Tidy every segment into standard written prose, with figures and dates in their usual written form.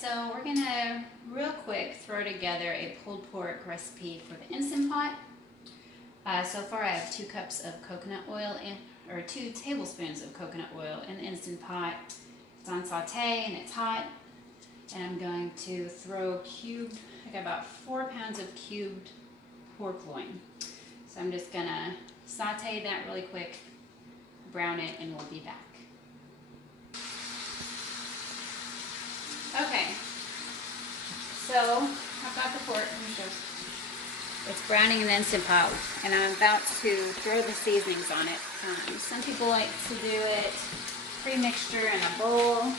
so we're gonna real quick throw together a pulled pork recipe for the Instant Pot. So far I have 2 cups of coconut oil or 2 tablespoons of coconut oil in the Instant Pot. It's on saute and it's hot. And I'm going to throw I got about 4 pounds of cubed pork loin. So I'm just gonna saute that really quick, brown it, and we'll be back. Okay, so I've got the pork. It's browning in the Instant Pot, and I'm about to throw the seasonings on it. Some people like to do it pre-mixture in a bowl.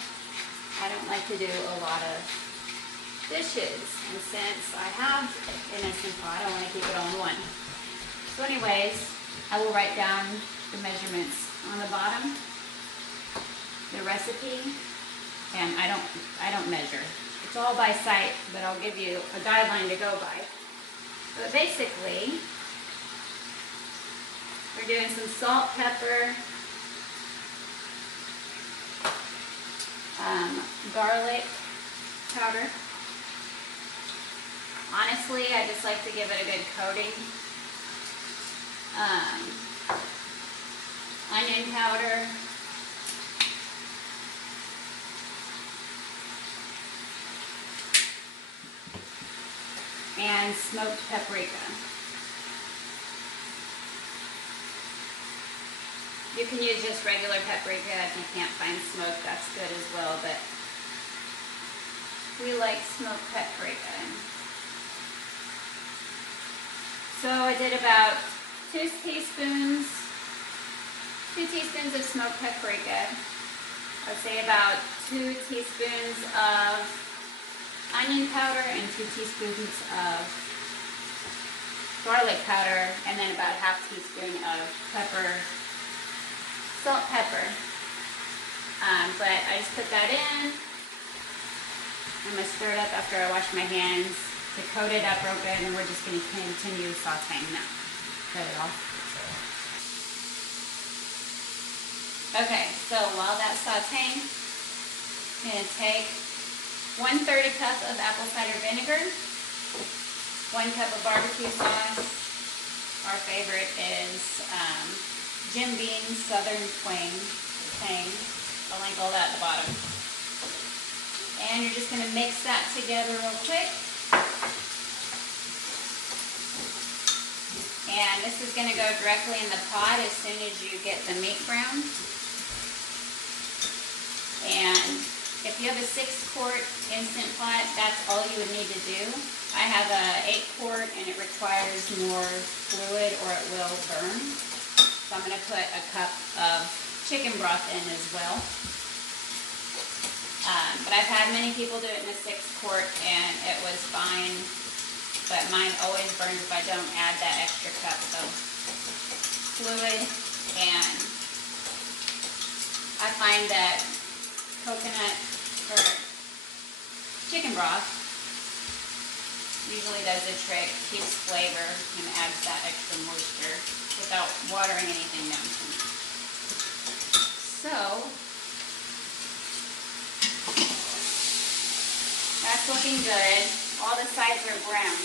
I don't like to do a lot of dishes, and since I have an Instant Pot, I want to keep it all in one. So anyways, I will write down the measurements on the bottom, the recipe, and I don't measure. It's all by sight, but I'll give you a guideline to go by. But basically, we're doing some salt, pepper, garlic powder. Honestly, I just like to give it a good coating. Onion powder. And smoked paprika. You can use just regular paprika if you can't find smoked, that's good as well, but we like smoked paprika. So I did about 2 teaspoons of smoked paprika. I would say about 2 teaspoons of onion powder and 2 teaspoons of garlic powder, and then about ½ teaspoon of salt, pepper. But I just put that in. I'm going to stir it up after I wash my hands to coat it up real good, and we're just going to continue sauteing now. Cut it off. Okay, so while that's sauteing, I'm going to take 1/3 cup of apple cider vinegar, 1 cup of barbecue sauce. Our favorite is Jim Beam's Southern Twang. I'll link all that at the bottom. And you're just going to mix that together real quick. And this is going to go directly in the pot as soon as you get the meat brown. And if you have a 6-quart Instant Pot, that's all you would need to do. I have a 8-quart and it requires more fluid or it will burn. So I'm going to put a cup of chicken broth in as well. But I've had many people do it in a 6-quart and it was fine. But mine always burns if I don't add that extra cup of fluid. And I find that coconut or chicken broth usually does the trick, keeps flavor, and adds that extra moisture without watering anything down too much. So that's looking good. All the sides are brown.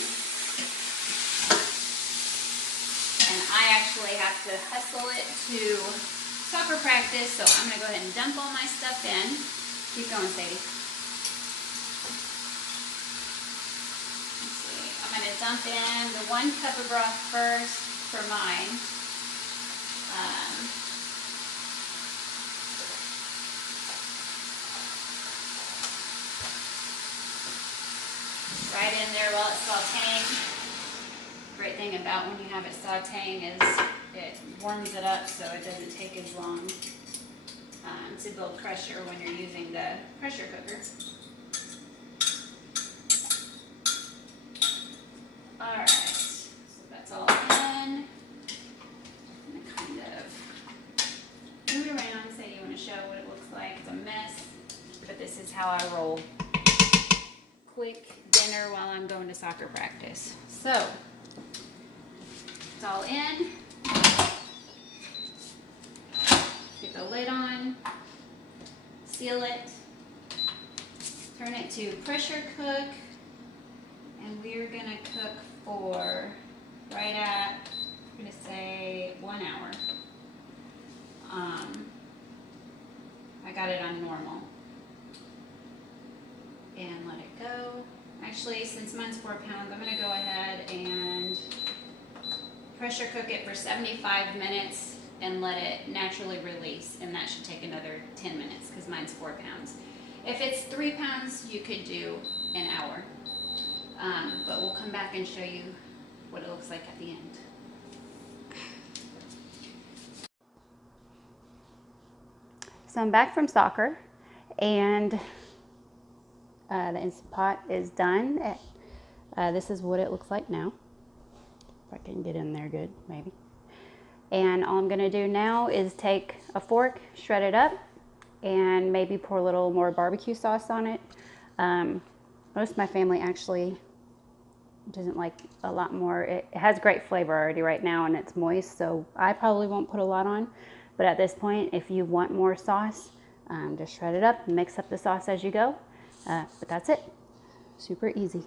And I actually have to hustle it to soccer practice, so I'm going to go ahead and dump all my stuff in. Keep going, Sadie. Let's see. I'm going to dump in the 1 cup of broth first for mine. Right in there while it's sauteing. Great thing about when you have it sauteing is it warms it up so it doesn't take as long to build pressure when you're using the pressure cooker. Alright, so that's all in. I'm going to kind of move it around, say you want to show what it looks like. It's a mess, but this is how I roll. Quick dinner while I'm going to soccer practice. So, it's all in. Get the lid on. Seal it. turn it to pressure cook, and we're gonna cook for right at, I'm gonna say 1 hour. I got it on normal. And let it go. Actually, since mine's 4 pounds, I'm gonna go ahead and pressure cook it for 75 minutes and let it naturally release, and that should take another 10 minutes because mine's 4 pounds. If it's 3 pounds, you could do an hour. But we'll come back and show you what it looks like at the end. So I'm back from soccer, and the Instant Pot is done. This is what it looks like now. If I can get in there good, maybe. And all I'm gonna do now is take a fork, shred it up, and maybe pour a little more barbecue sauce on it. Most of my family actually doesn't like a lot more. It has great flavor already right now, and it's moist, so I probably won't put a lot on. But at this point, if you want more sauce, just shred it up and mix up the sauce as you go. But that's it. Super easy.